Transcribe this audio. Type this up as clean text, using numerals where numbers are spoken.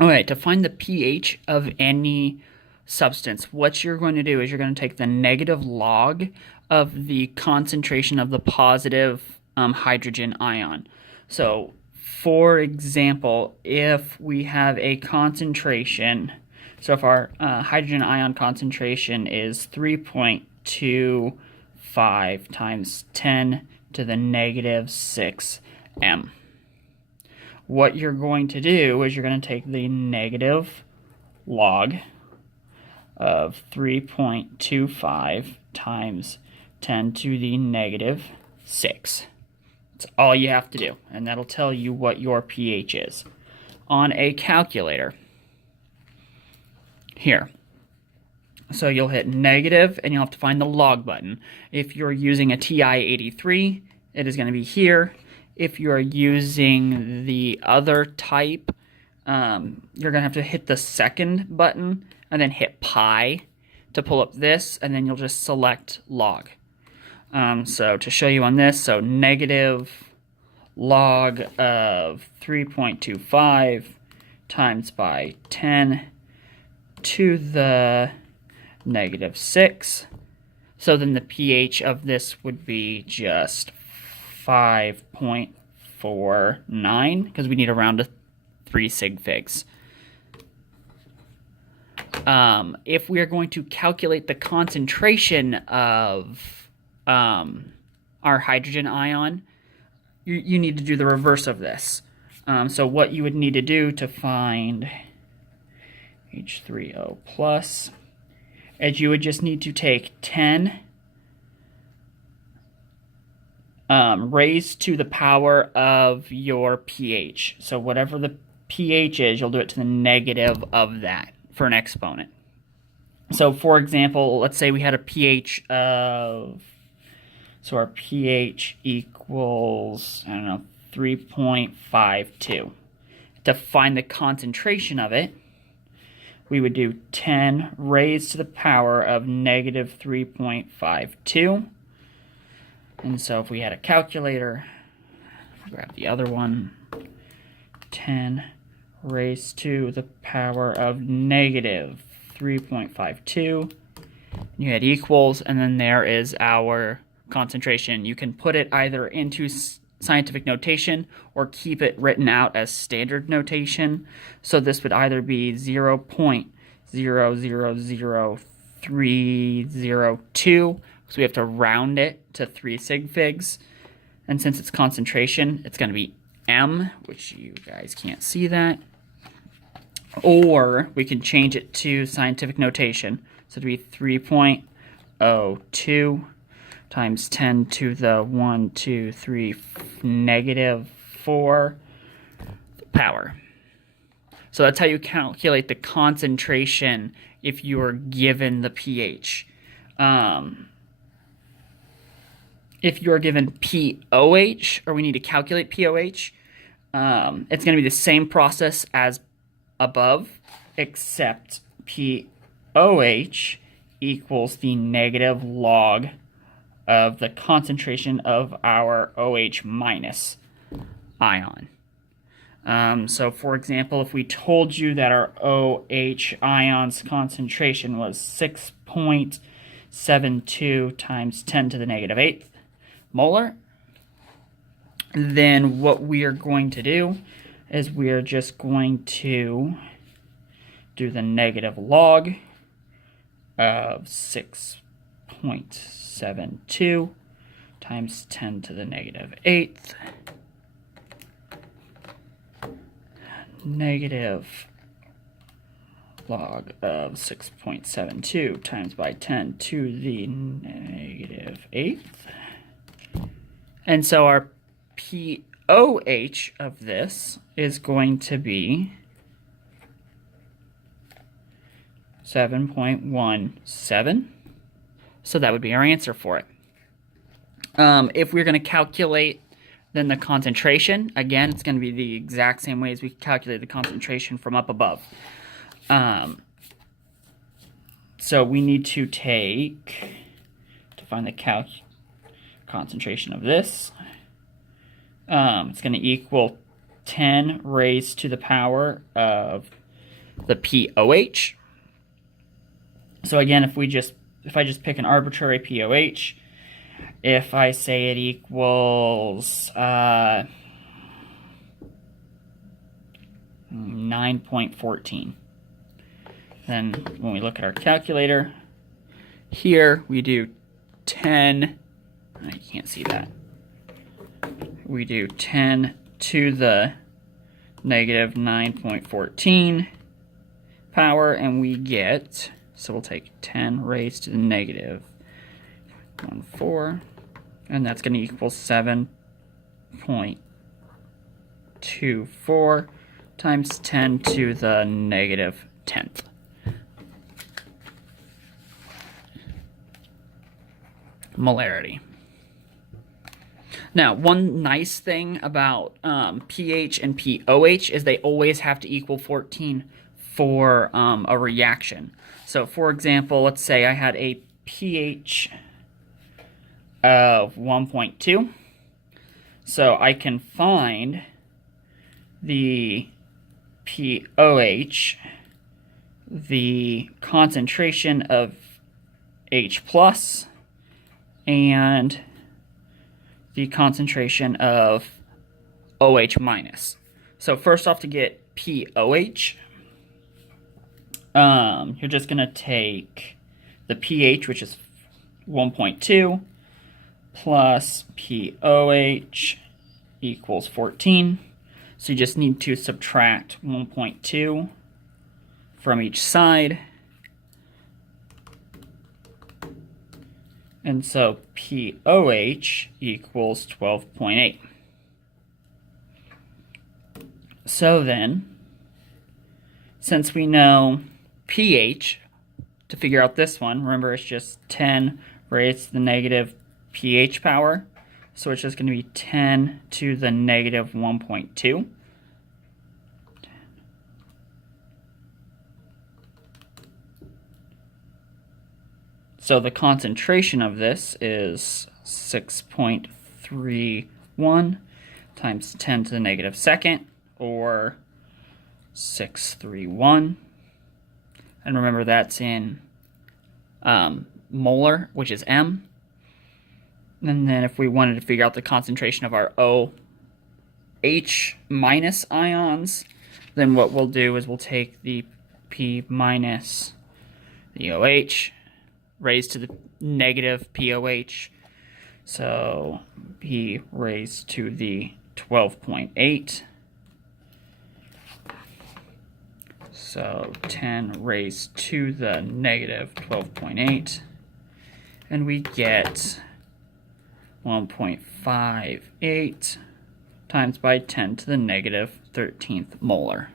Okay, to find the pH of any substance, what you're going to do is you're going to take the negative log of the concentration of the positive hydrogen ion. So, for example, if we have a concentration, so if our hydrogen ion concentration is 3.25 times 10 to the negative 6 m, what you're going to do is you're going to take the negative log of 3.25 times 10 to the negative 6. That's all you have to do, and that'll tell you what your pH is. On a calculator, here. So you'll hit negative, and you'll have to find the log button. If you're using a TI-83, it is going to be here. If you're using the other type, you're going to have to hit the second button and then hit pi to pull up this, and then you'll just select log. So to show you on this, so negative log of 3.25 times by 10 to the negative 6. So then the pH of this would be just 5.49 because we need around a 3 sig figs. If we are going to calculate the concentration of our hydrogen ion, you need to do the reverse of this. So what you would need to do to find H3O plus is you would just need to take 10 raised to the power of your pH. So whatever the pH is, you'll do it to the negative of that for an exponent. So for example, let's say we had a pH of, so our pH equals, 3.52. To find the concentration of it, we would do 10 raised to the power of negative 3.52. And so if we had a calculator, grab the other one, 10 raised to the power of negative 3.52. You had equals, and then there is our concentration. You can put it either into scientific notation or keep it written out as standard notation. So this would either be 0.000302, so we have to round it to 3 sig figs. And since it's concentration, it's going to be M, which you guys can't see that. Or we can change it to scientific notation. So it'd be 3.02 times 10 to the 1, 2, 3, negative 4 power. So that's how you calculate the concentration if you are given the pH. If you are given pOH, or we need to calculate pOH, it's going to be the same process as above, except pOH equals the negative log of the concentration of our OH minus ion. So for example, if we told you that our OH ion's concentration was 6.72 times 10 to the negative 8th molar, then what we are going to do is we are just going to do the negative log of 6.72 times 10 to the negative 8th, negative log of 6.72 times by 10 to the negative 8th. And so our pOH of this is going to be 7.17. So that would be our answer for it. If we're going to calculate then the concentration, again, it's going to be the exact same way as we calculate the concentration from up above. So we need to take, to find the concentration of this, it's going to equal 10 raised to the power of the POH. So again, if I just pick an arbitrary POH, if I say it equals 9.14, then when we look at our calculator, here we do 10, I can't see that, we do 10 to the negative 9.14 power, and we get, so we'll take 10 raised to the negative 14, and that's going to equal 7.24 times 10 to the negative 10th. Molarity. Now, one nice thing about pH and POH is they always have to equal 14 for a reaction. So, for example, let's say I had a pH of 1.2. So I can find the POH, the concentration of H plus, and the concentration of OH minus. So first off, to get POH, you're just going to take the pH, which is 1.2, plus POH equals 14. So you just need to subtract 1.2 from each side. And so POH equals 12.8. So then, since we know pH, to figure out this one, remember it's just 10 raised to the negative pH power. So it's just going to be 10 to the negative 1.2. So the concentration of this is 6.31 times 10 to the negative second, or 631. And remember that's in molar, which is M. And then if we wanted to figure out the concentration of our OH minus ions, then what we'll do is we'll take the P minus the OH raised to the negative POH. So P raised to the 12.8. So 10 raised to the negative 12.8. And we get 1.58 times by 10 to the negative 13th molar.